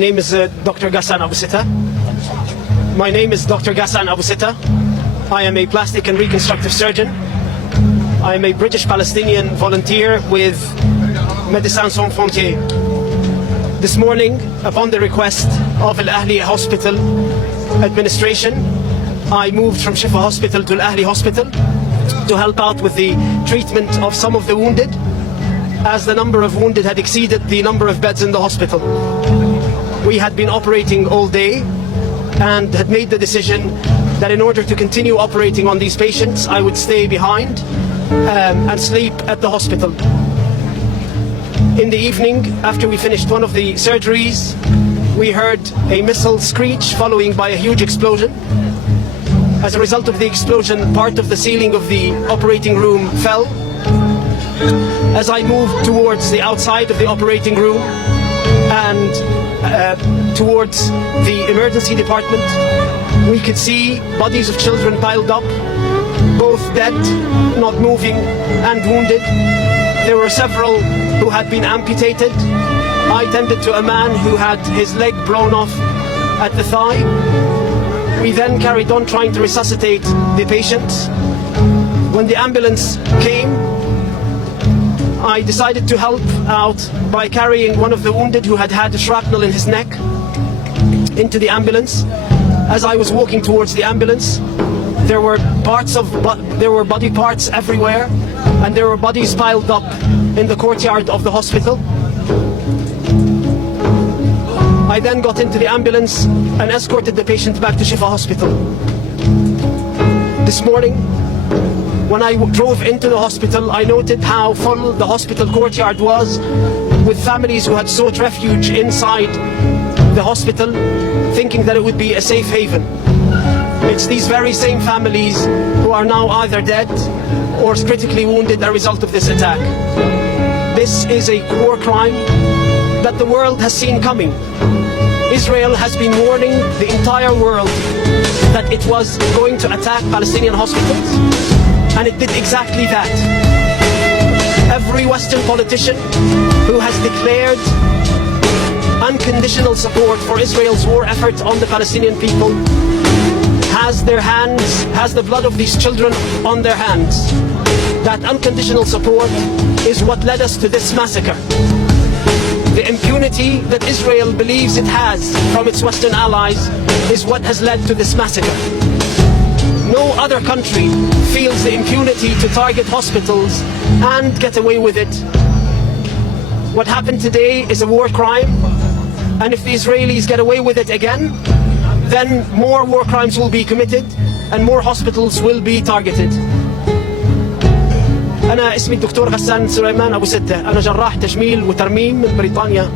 My name is Dr. Ghassan Abu Sita. My name is Dr. Ghassan Abu Sita. I am a plastic and reconstructive surgeon. I am a British Palestinian volunteer with Médecins Sans Frontières. This morning, upon the request of Al Ahli Hospital administration, I moved from Shifa Hospital to Al Ahli Hospital to help out with the treatment of some of the wounded, as the number of wounded had exceeded the number of beds in the hospital. We had been operating all day and had made the decision that in order to continue operating on these patients, I would stay behind and sleep at the hospital. In the evening, after we finished one of the surgeries, we heard a missile screech following by a huge explosion. As a result of the explosion, part of the ceiling of the operating room fell. As I moved towards the outside of the operating room and towards the emergency department, we could see bodies of children piled up, both dead, not moving, and wounded. There were several who had been amputated. I tended to a man who had his leg blown off at the thigh. We then carried on trying to resuscitate the patients. When the ambulance came, I decided to help out by carrying one of the wounded who had had a shrapnel in his neck into the ambulance. As I was walking towards the ambulance, there were body parts everywhere, and there were bodies piled up in the courtyard of the hospital. I then got into the ambulance and escorted the patient back to Shifa Hospital. This morning, when I drove into the hospital, I noted how full the hospital courtyard was, with families who had sought refuge inside the hospital, thinking that it would be a safe haven. It's these very same families who are now either dead or critically wounded as a result of this attack. This is a war crime that the world has seen coming. Israel has been warning the entire world that it was going to attack Palestinian hospitals, and it did exactly that. Every Western politician who has declared unconditional support for Israel's war effort on the Palestinian people has the blood of these children on their hands. That unconditional support is what led us to this massacre. The impunity that Israel believes it has from its Western allies is what has led to this massacre. No other country feels the impunity to target hospitals and get away with it. What happened today is a war crime, and if the Israelis get away with it again, then more war crimes will be committed and more hospitals will be targeted. أنا اسمي الدكتور غسان سليمان أبو ستة. أنا جراح تجميل وترميم من بريطانيا.